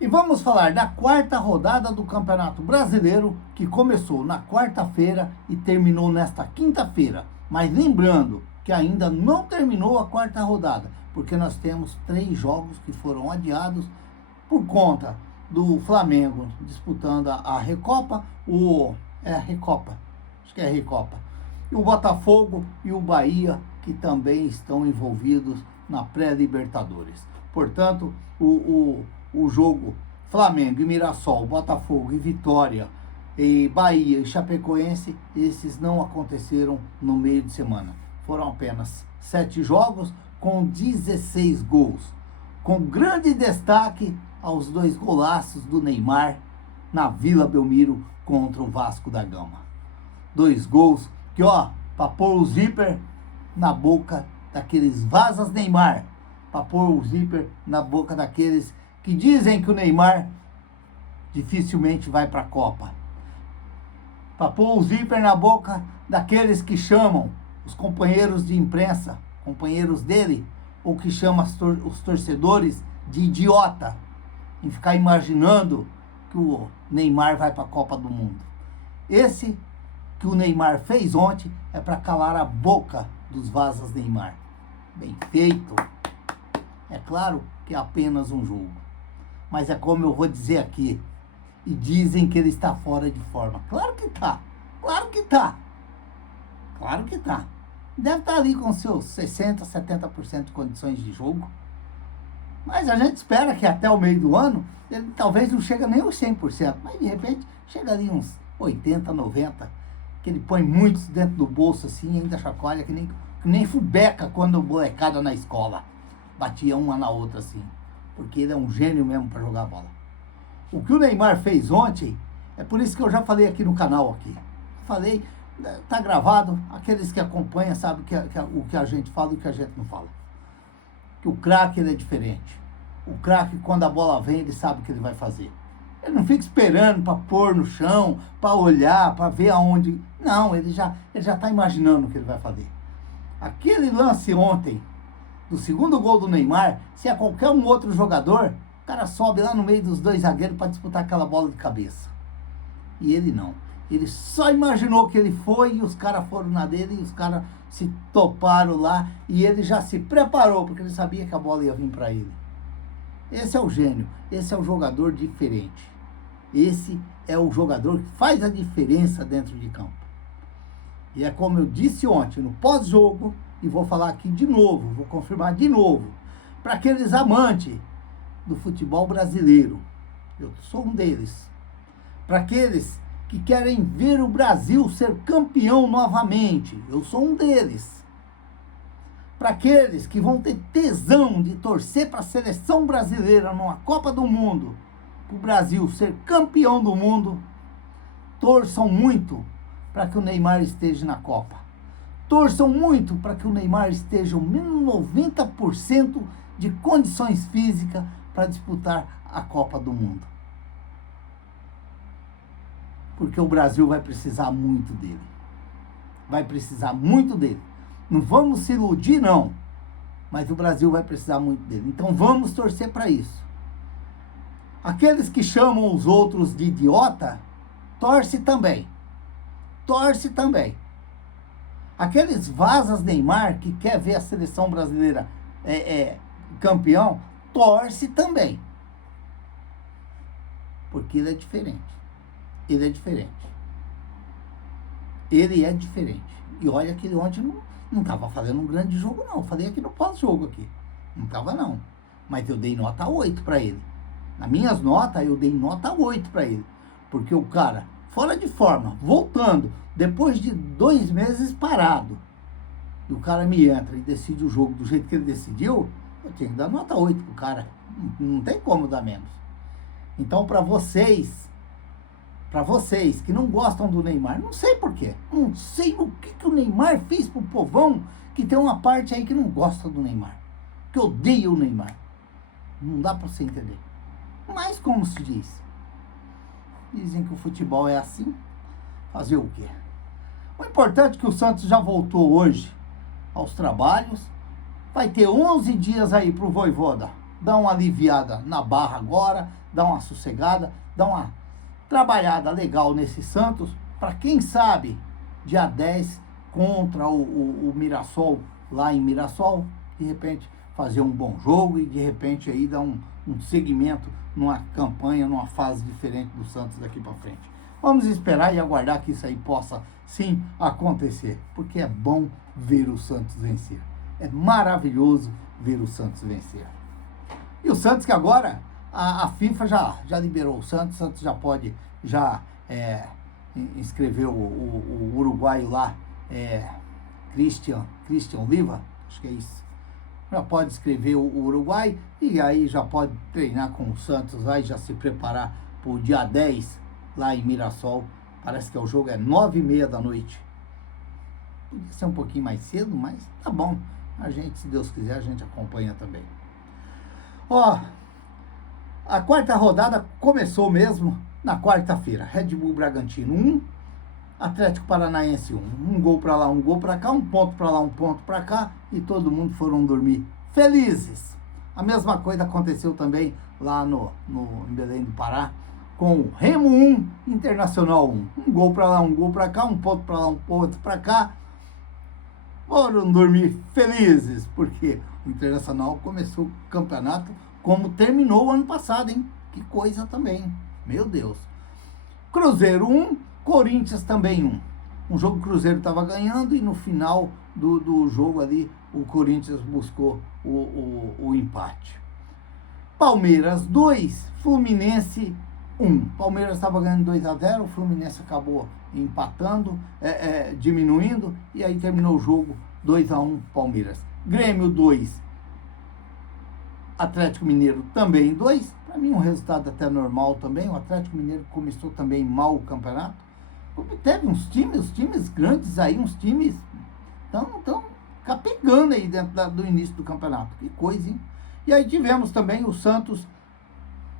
E vamos falar da quarta rodada do Campeonato Brasileiro, que começou na quarta-feira e terminou nesta quinta-feira. Mas lembrando que ainda não terminou a quarta rodada, porque nós temos 3 jogos que foram adiados por conta do Flamengo disputando a Recopa, acho que é a Recopa, e o Botafogo e o Bahia, que também estão envolvidos na pré-Libertadores. Portanto, o jogo Flamengo e Mirassol, Botafogo e Vitória, e Bahia e Chapecoense, esses não aconteceram no meio de semana. Foram apenas 7 jogos com 16 gols, com grande destaque aos 2 golaços do Neymar na Vila Belmiro contra o Vasco da Gama. 2 gols que, para pôr o zíper na boca daqueles vazas Neymar, para pôr o zíper na boca daqueles que dizem que o Neymar dificilmente vai para a Copa, para pôr o zíper na boca daqueles que chamam os companheiros de imprensa, companheiros dele, ou que chamam os torcedores de idiota, em ficar imaginando que o Neymar vai para a Copa do Mundo. Esse que o Neymar fez ontem é para calar a boca dos vazas Neymar. Bem feito. É claro que é apenas um jogo, mas é como eu vou dizer aqui, e dizem que ele está fora de forma. Claro que tá, claro que tá, claro que tá. Deve estar ali com seus 60%, 70% de condições de jogo, mas a gente espera que até o meio do ano, ele talvez não chegue nem aos 100%, mas de repente chega ali uns 80%, 90%, que ele põe muitos dentro do bolso assim, e ainda chacoalha que nem fubeca quando molecada na escola batia uma na outra assim, porque ele é um gênio mesmo para jogar bola. O que o Neymar fez ontem, é por isso que eu já falei aqui no canal aqui. Falei, tá gravado, aqueles que acompanham sabem o que a gente fala e o que a gente não fala. Que o craque ele é diferente. O craque, quando a bola vem, ele sabe o que ele vai fazer. Ele não fica esperando para pôr no chão, para olhar, para ver aonde. Não, ele já está imaginando o que ele vai fazer. Aquele lance ontem, do segundo gol do Neymar, se é qualquer um outro jogador, o cara sobe lá no meio dos 2 zagueiros para disputar aquela bola de cabeça. E ele não. Ele só imaginou que ele foi e os caras foram na dele e os caras se toparam lá e ele já se preparou, porque ele sabia que a bola ia vir para ele. Esse é o gênio, esse é o jogador diferente. Esse é o jogador que faz a diferença dentro de campo. E é como eu disse ontem, no pós-jogo, e vou falar aqui de novo, vou confirmar de novo, para aqueles amantes do futebol brasileiro, eu sou um deles, para aqueles que querem ver o Brasil ser campeão novamente, eu sou um deles, para aqueles que vão ter tesão de torcer para a seleção brasileira numa Copa do Mundo, para o Brasil ser campeão do mundo, torçam muito para que o Neymar esteja na Copa. Torçam muito para que o Neymar esteja ao menos 90% de condições físicas para disputar a Copa do Mundo. Porque o Brasil vai precisar muito dele. Vai precisar muito dele. Não vamos se iludir, não. Mas o Brasil vai precisar muito dele. Então vamos torcer para isso. Aqueles que chamam os outros de idiota, torce também. Torce também. Aqueles vazas Neymar que quer ver a seleção brasileira campeão, torce também. Porque ele é diferente. Ele é diferente. Ele é diferente. E olha que ele ontem não estava fazendo um grande jogo, não. Eu falei aqui no pós-jogo aqui. Não estava, não. Mas eu dei nota 8 para ele. Nas minhas notas, eu dei nota 8 para ele. Porque o cara, fora de forma, voltando, depois de 2 meses parado, e o cara me entra e decide o jogo do jeito que ele decidiu, eu tenho que dar nota 8 pro cara. Não tem como dar menos. Então, para vocês que não gostam do Neymar, não sei porquê, não sei o que o Neymar fez pro povão, que tem uma parte aí que não gosta do Neymar, que odeia o Neymar. Não dá para você entender. Mas como se diz? Dizem que o futebol é assim. Fazer o quê? O importante é que o Santos já voltou hoje aos trabalhos. Vai ter 11 dias aí pro Vojvoda dá uma aliviada na barra agora, dá uma sossegada, dá uma trabalhada legal nesse Santos, para quem sabe, dia 10, contra o Mirassol, lá em Mirassol, de repente fazer um bom jogo e de repente aí dar um segmento numa campanha, numa fase diferente do Santos daqui para frente. Vamos esperar e aguardar que isso aí possa sim acontecer, porque é bom ver o Santos vencer. É maravilhoso ver o Santos vencer. E o Santos que agora, a FIFA já liberou o Santos já pode inscrever o uruguaio lá, Christian Oliva, acho que é isso. Já pode escrever o Uruguai e aí já pode treinar com o Santos lá e já se preparar para o dia 10 lá em Mirassol. Parece que o jogo é 9h30 da noite. Podia ser um pouquinho mais cedo, mas tá bom. A gente, se Deus quiser, a gente acompanha também. Ó, a quarta rodada começou mesmo na quarta-feira. Red Bull Bragantino 1, Atlético Paranaense 1. Um gol para lá, um gol para cá, um ponto para lá, um ponto para cá, e todo mundo foram dormir felizes. A mesma coisa aconteceu também lá em Belém do Pará, com o Remo 1, Internacional 1. Um gol para lá, um gol para cá, um ponto para lá, um ponto para cá. Foram dormir felizes, porque o Internacional começou o campeonato como terminou o ano passado, hein? Que coisa também, meu Deus. Cruzeiro 1, Corinthians também 1. Um jogo que o Cruzeiro estava ganhando e no final do jogo ali o Corinthians buscou o empate. Palmeiras 2, Fluminense 1. Palmeiras estava ganhando 2-0, o Fluminense acabou empatando, diminuindo, e aí terminou o jogo 2-1 Palmeiras. Grêmio 2, Atlético Mineiro também 2. Para mim um resultado até normal também. O Atlético Mineiro começou também mal o campeonato. Teve uns times grandes aí, uns times estão capengando aí dentro do início do campeonato. Que coisa, hein? E aí tivemos também o Santos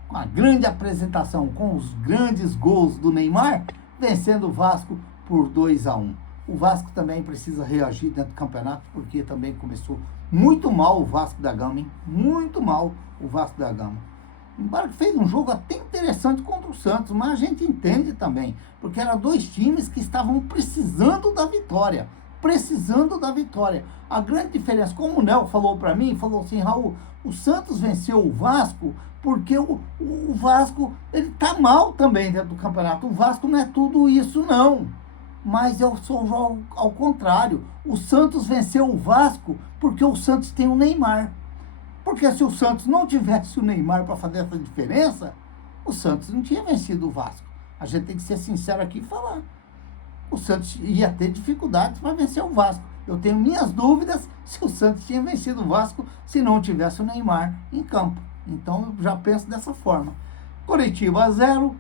com a grande apresentação, com os grandes gols do Neymar, vencendo o Vasco por 2-1. O Vasco também precisa reagir dentro do campeonato, porque também começou muito mal o Vasco da Gama, hein? Muito mal o Vasco da Gama. Embora que fez um jogo até interessante contra o Santos, mas a gente entende também, porque eram dois times que estavam precisando da vitória. Precisando da vitória. A grande diferença, como o Nel falou para mim, falou assim: Raul, o Santos venceu o Vasco porque o Vasco, ele tá mal também dentro do campeonato. O Vasco não é tudo isso, não. Mas eu sou ao contrário. O Santos venceu o Vasco porque o Santos tem o Neymar. Porque se o Santos não tivesse o Neymar para fazer essa diferença, o Santos não tinha vencido o Vasco. A gente tem que ser sincero aqui e falar. O Santos ia ter dificuldades para vencer o Vasco. Eu tenho minhas dúvidas se o Santos tinha vencido o Vasco se não tivesse o Neymar em campo. Então eu já penso dessa forma. Coritiba 0,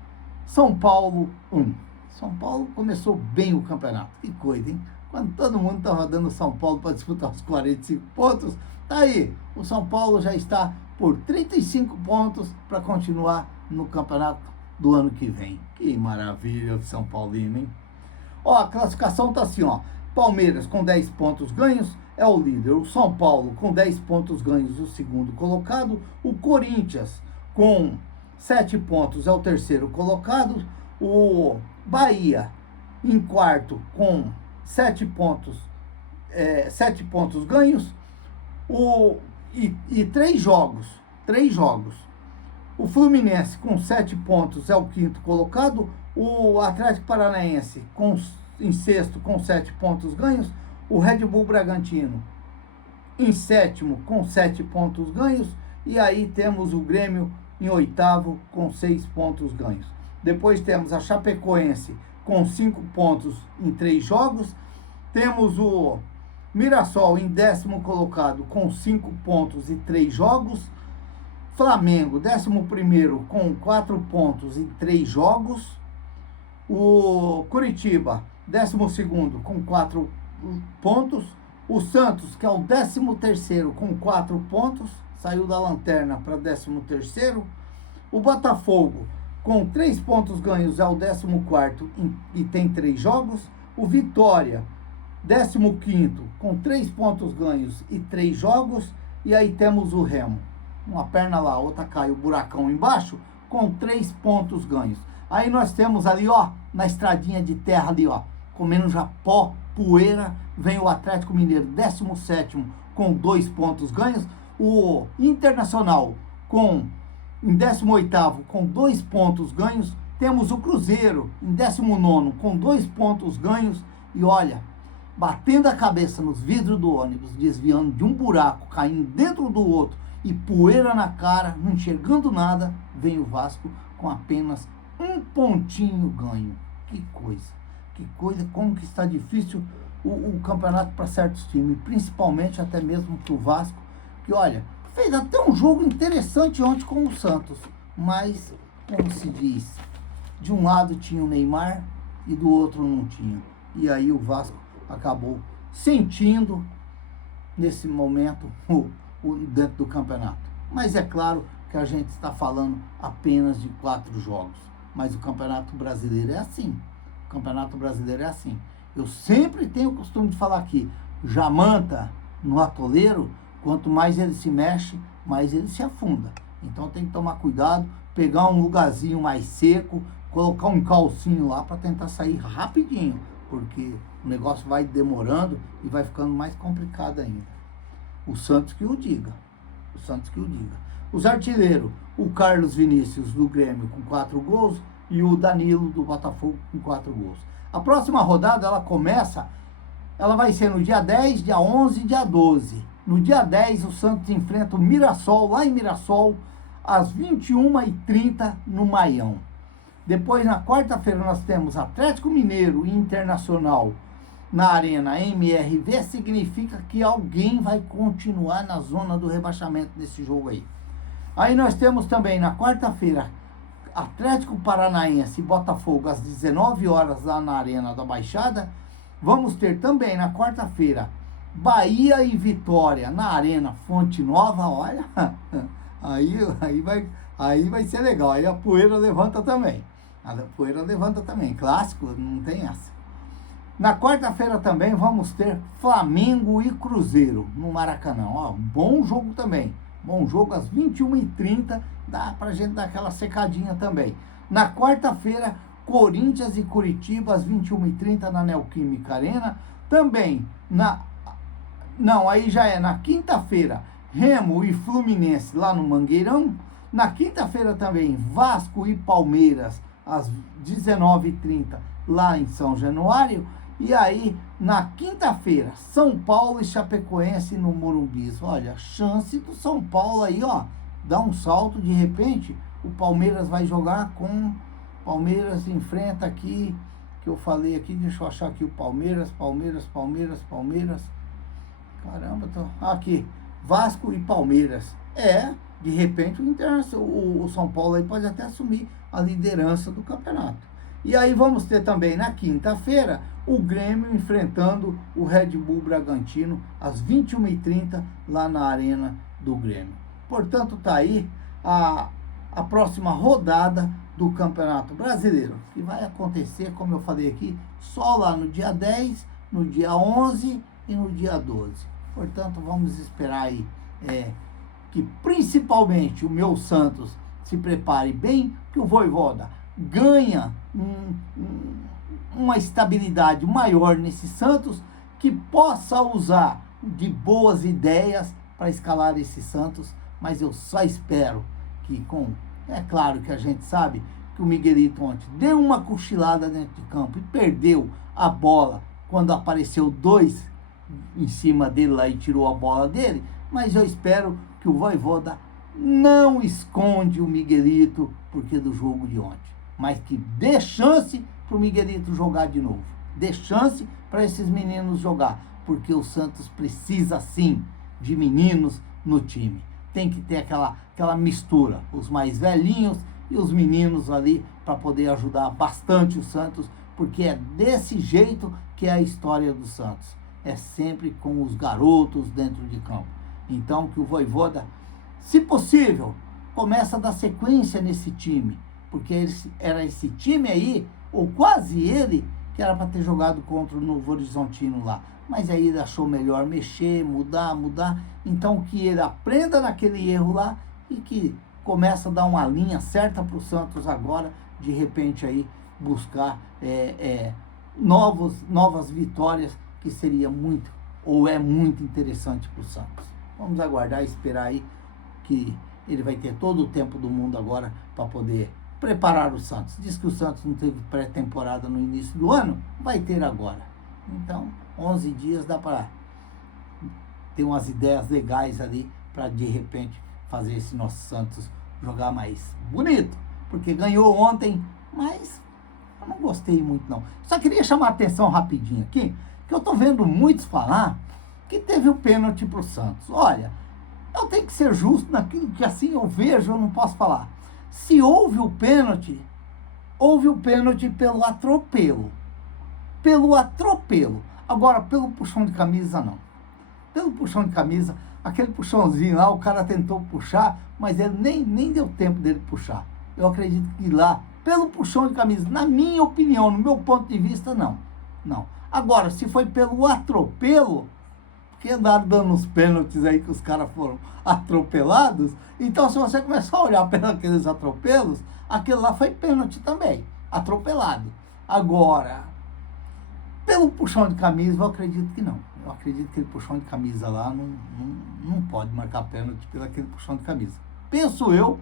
São Paulo 1. São Paulo começou bem o campeonato. Que coisa, hein? Quando todo mundo estava dando São Paulo para disputar os 45 pontos, tá aí. O São Paulo já está por 35 pontos para continuar no campeonato do ano que vem. Que maravilha, São Paulino, hein? Ó, a classificação tá assim, ó. Palmeiras com 10 pontos ganhos é o líder. O São Paulo com 10 pontos ganhos, o segundo colocado. O Corinthians com 7 pontos é o terceiro colocado. O Bahia em quarto com 7 pontos, 7 pontos ganhos. E 3 jogos. O Fluminense com 7 pontos é o quinto colocado. O Atlético Paranaense em sexto com 7 pontos ganhos. O Red Bull Bragantino em sétimo com 7 pontos ganhos. E aí temos o Grêmio em oitavo com 6 pontos ganhos. Depois temos a Chapecoense com 5 pontos em 3 jogos. Temos o Mirassol em décimo colocado com 5 pontos e 3 jogos. Flamengo, 11º com 4 pontos em 3 jogos. O Curitiba, 12º com 4 pontos. O Santos, que é o 13º com 4 pontos, saiu da lanterna para 13º. O Botafogo, com 3 pontos ganhos, é o 14º e tem 3 jogos. O Vitória, 15º com 3 pontos ganhos e 3 jogos. E aí temos o Remo, uma perna lá, outra cai, o buracão embaixo, com 3 pontos ganhos. Aí nós temos ali, ó, na estradinha de terra ali, ó, comendo já pó, poeira, vem o Atlético Mineiro, 17º, com 2 pontos ganhos. O Internacional, em 18º, com 2 pontos ganhos. Temos o Cruzeiro, em 19º, com 2 pontos ganhos. E olha, batendo a cabeça nos vidros do ônibus, desviando de um buraco, caindo dentro do outro, e poeira na cara, não enxergando nada, vem o Vasco com apenas 1 pontinho ganho. Que coisa, como que está difícil o campeonato para certos times, principalmente até mesmo para o Vasco, que olha, fez até um jogo interessante ontem com o Santos, mas, como se diz, de um lado tinha o Neymar e do outro não tinha. E aí o Vasco acabou sentindo, nesse momento, dentro do campeonato. Mas é claro que a gente está falando apenas de 4 jogos. Mas o Campeonato Brasileiro é assim. O Campeonato Brasileiro é assim. Eu sempre tenho o costume de falar aqui, Jamanta no atoleiro, quanto mais ele se mexe, mais ele se afunda. Então tem que tomar cuidado, pegar um lugarzinho mais seco, colocar um calcinho lá para tentar sair rapidinho, porque o negócio vai demorando e vai ficando mais complicado ainda. O Santos que o diga. O Santos que o diga. Os artilheiros, o Carlos Vinícius do Grêmio com 4 gols e o Danilo do Botafogo com 4 gols. A próxima rodada ela vai ser no dia 10, dia 11 e dia 12. No dia 10 o Santos enfrenta o Mirassol, lá em Mirassol, às 21h30 no Maião. Depois, na quarta-feira, nós temos Atlético Mineiro e Internacional na Arena MRV. Significa que alguém vai continuar na zona do rebaixamento desse jogo aí. Aí nós temos também, na quarta-feira, Atlético Paranaense e Botafogo, às 19 horas, lá na Arena da Baixada. Vamos ter também, na quarta-feira, Bahia e Vitória, na Arena Fonte Nova. Olha, aí vai ser legal. Aí a poeira levanta também. A poeira levanta também. Clássico, não tem essa. Na quarta-feira também vamos ter Flamengo e Cruzeiro no Maracanã. Ó, bom jogo também. Bom jogo às 21h30. Dá pra gente dar aquela secadinha também. Na quarta-feira, Corinthians e Curitiba às 21h30 na Neoquímica Arena. Também aí já é na quinta-feira, Remo e Fluminense lá no Mangueirão. Na quinta-feira também, Vasco e Palmeiras às 19h30 lá em São Januário. E aí, na quinta-feira, São Paulo e Chapecoense no Morumbi. Olha, a chance do São Paulo aí, ó, dar um salto. De repente, o Palmeiras vai jogar com... Palmeiras enfrenta aqui, que eu falei aqui, deixa eu achar aqui o Palmeiras. Caramba, aqui, Vasco e Palmeiras. De repente o São Paulo aí pode até assumir a liderança do campeonato. E aí vamos ter também na quinta-feira o Grêmio enfrentando o Red Bull Bragantino às 21h30 lá na Arena do Grêmio. Portanto, tá aí a próxima rodada do Campeonato Brasileiro, que vai acontecer, como eu falei aqui, só lá no dia 10, no dia 11 e no dia 12. Portanto, vamos esperar aí que principalmente o meu Santos se prepare bem, que o Vojvoda ganha uma estabilidade maior nesse Santos, que possa usar de boas ideias para escalar esse Santos, mas eu só espero que é claro que a gente sabe que o Miguelito ontem deu uma cochilada dentro de campo e perdeu a bola quando apareceu 2 em cima dele lá e tirou a bola dele, mas eu espero que o Vojvoda não esconde o Miguelito porque do jogo de ontem, mas que dê chance para o Miguelito jogar de novo, dê chance para esses meninos jogar, porque o Santos precisa sim de meninos no time. Tem que ter aquela mistura, os mais velhinhos e os meninos ali, para poder ajudar bastante o Santos, porque é desse jeito que é a história do Santos. É sempre com os garotos dentro de campo. Então que o Vojvoda, se possível, começa a dar sequência nesse time, porque era esse time aí, ou quase ele, que era para ter jogado contra o Novo Horizontino lá. Mas aí ele achou melhor mexer, mudar. Então que ele aprenda naquele erro lá e que começa a dar uma linha certa para o Santos agora, de repente aí buscar novas vitórias, que seria muito, ou é muito interessante para o Santos. Vamos aguardar e esperar aí, que ele vai ter todo o tempo do mundo agora para poder preparar o Santos. Diz que o Santos não teve pré-temporada no início do ano, vai ter agora. Então, 11 dias dá para ter umas ideias legais ali para de repente fazer esse nosso Santos jogar mais bonito, porque ganhou ontem, mas eu não gostei muito não. Só queria chamar a atenção rapidinho aqui, que eu tô vendo muitos falar que teve o pênalti pro Santos. Olha, eu tenho que ser justo naquilo que assim eu vejo, eu não posso falar. Se houve o pênalti pelo atropelo. Pelo atropelo. Agora, pelo puxão de camisa, não. Pelo puxão de camisa, aquele puxãozinho lá, o cara tentou puxar, mas ele nem deu tempo dele puxar. Eu acredito que lá, pelo puxão de camisa, na minha opinião, no meu ponto de vista, não. Não. Agora, se foi pelo atropelo, porque andaram dando uns pênaltis aí que os caras foram atropelados, então se você começar a olhar pelos atropelos, aquele lá foi pênalti também, atropelado. Agora, pelo puxão de camisa, eu acredito que não. Eu acredito que aquele puxão de camisa lá não pode marcar pênalti pelo aquele puxão de camisa. Penso eu,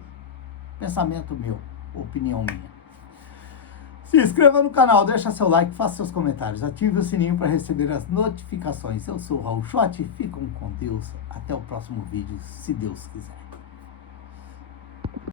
pensamento meu, opinião minha. Se inscreva no canal, deixa seu like, faça seus comentários, ative o sininho para receber as notificações. Eu sou o Raul Schott, ficam com Deus. Até o próximo vídeo, se Deus quiser.